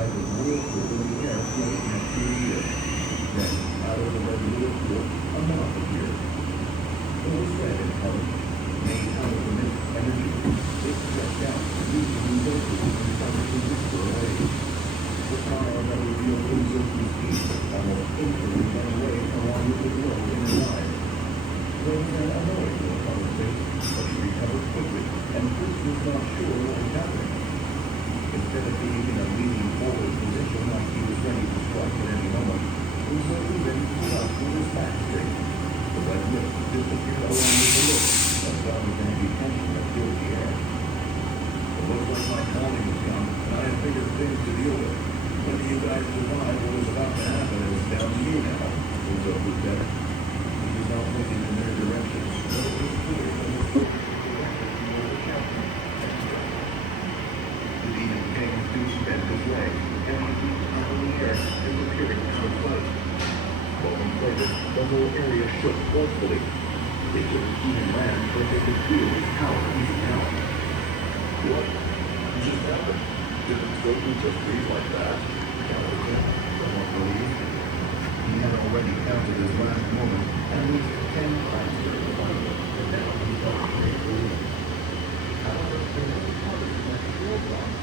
type of whirlpool in the air floating at 2 years. Then, out of the red whirlpool, a mouth appeared. It was red in color, made out of the mist energy. It stretched out, reaching impulses and started to whisper away. The smile that revealed uncertain speech almost instantly went away along with the glow in her eyes. There was an annoyed look on her face, but she recovered quickly, and Chris was not sure what was happening. Instead of being in a leaning forward position like he was ready to strike at any moment, Uzoku then stood up with his back straight. The red lips disappeared along with the look, as well as any tension that filled the air. It looks like my calling has come, and I have bigger things to deal with. Whether you guys survive what is about to happen is down to you now, Uzoku said. He was not looking in their direction, but it was clear that his focus was directed toward the captain. The demon king soon bent his way, and he leaped up in the air, disappearing out of sight. Moments later, the whole area shook forcefully. They couldn't even land, but they could feel his power even now. What just happened? Didn't Goku just breathe like that? Callow said, somewhat relieved. He had already counted his last moment at least 10 times during the fight, and now he felt great relief. However, there was part of him that still thought